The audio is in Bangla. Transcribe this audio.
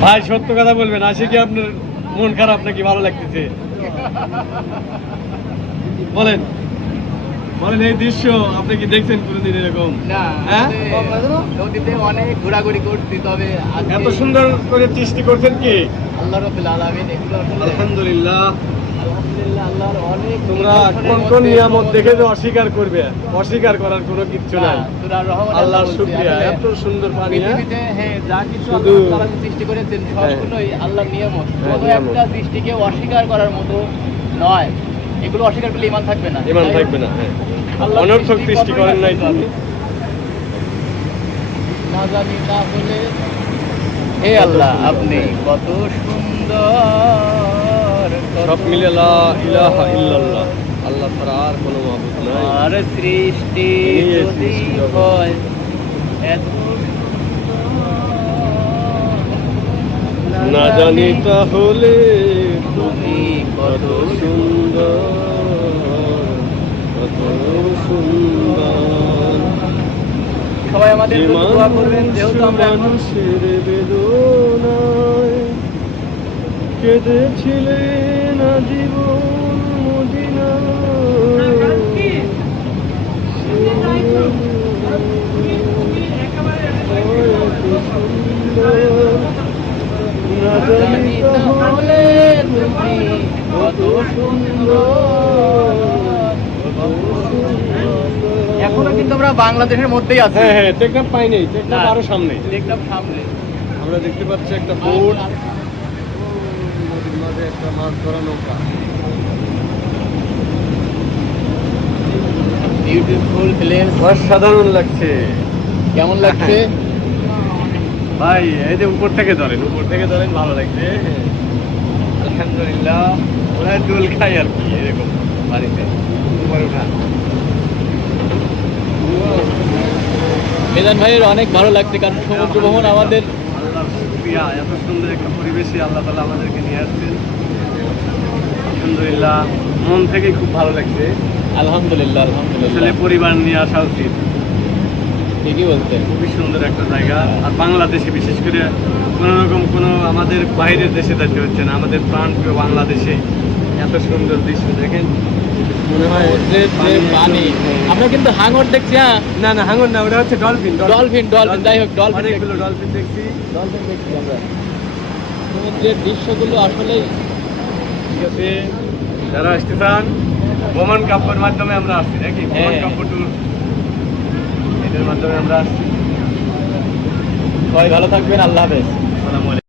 ভাই সত্য কথা বলবেন আসে কি আপনার মন খারাপ নাকি ভালো লাগতেছে? বলেন বলেন এই দৃশ্য আপনি কি দেখছেন কোনোদিন এরকম? হ্যাঁ? আমাদের নদীতে অনেক ঘোরাঘুরি করছি তবে এত সুন্দর করে সৃষ্টি করছেন কি? আল্লাহ রবিল আলমিন এগুলো আলহামদুলিল্লাহ। তোমরা কোন কোন নিয়ামত দেখে যে অস্বীকার করবে? অস্বীকার করার কোনো কিচ্ছু নাই। সূরা রহমান আল্লাহর বলছে, শুকরিয়া আসলে এত সুন্দর পানি? পৃথিবীতে যা কিছু আল্লাহ সৃষ্টি করেছেন সবগুলোই আল্লাহর নিয়ামত। কোনো একটা সৃষ্টিকে অস্বীকার করার মতো নয়। এগুলো অস্বীকার করলে ইমান থাকবে না। ইমান থাকবে না হ্যাঁ। অনর্থক সৃষ্টি করেন নাই তিনি। না জানি না বলে হে আল্লাহ আপনি কত সুন্দর। সব মিলে লা ইলাহা ইল্লাল্লাহ। আল্লাহ ছাড়া আর কোনো মাবুদ নাই। আর সৃষ্টি যদি হয় এত না জানি তাহলে তুমি কত সুন্দর কত সুন্দর। সবাই আমাদের দোয়া করবেন যেহেতু আমরা এখন বেদনায় কেঁদেছিলেন আজীবন না জানি তাহলে তুমি কত সুন্দর। এখনও কিন্তু আমরা বাংলাদেশের মধ্যেই আছি? হ্যাঁ হ্যাঁ টেকনাফ পাইনি টেকনাফ আরও সামনে। দেখলাম সামনে। আমরা দেখতে পাচ্ছি একটা বোট মাঝে একটা মাছ ধরা নৌকা। বিউটিফুল প্লেস অসাধারণ লাগছে। কেমন লাগছে? ভাই এই যে উপর থেকে ধরেন উপর থেকে ধরেন ভালো লাগছে। আলহামদুলিল্লাহ ওরা দোল খাই আর কি এরকম বাড়িতে। উপরে উঠা মেজান ভাইয়ের অনেক ভালো লাগছে কারণ সমুদ্র ভ্রমণ আমাদের আল্লাহ শুকরিয়া। এত সুন্দর একটা পরিবেশে আল্লাহ তালা আমাদেরকে নিয়ে আসছেন। আলহামদুলিল্লাহ মন থেকে খুব ভালো লাগছে। আলহামদুলিল্লাহ আসলে আলহামদুলিল্লাহ পরিবার নিয়ে আসা উচিত। ঠিকই বলতে খুবই সুন্দর একটা জায়গা। আর বাংলাদেশে বিশেষ করে কোনো রকম কোনো আমাদের বাইরের দেশে যেতে হচ্ছে না। আমাদের প্রাণ প্রিয় বাংলাদেশে এত সুন্দর দৃশ্য দেখেন। হয় পানি আমরা কিন্তু হাঙর দেখছি হ্যাঁ। না না না ওটা হচ্ছে ডলফিন ডলফিন। ডলফিন যাই হোক ডলফিন দেখছি। ডলফিন দেখছি। আমরা। সমুদ্রের দৃশ্যগুলো আসলেই যারা আসতে চান বোমান কাপড়ের মাধ্যমে আমরা আসছি নাকি? হ্যাঁ। কাব্য ট্যুর এটার মাধ্যমে আমরা আসছি। সবাই ভালো থাকবেন আল্লাহ হাফেজ।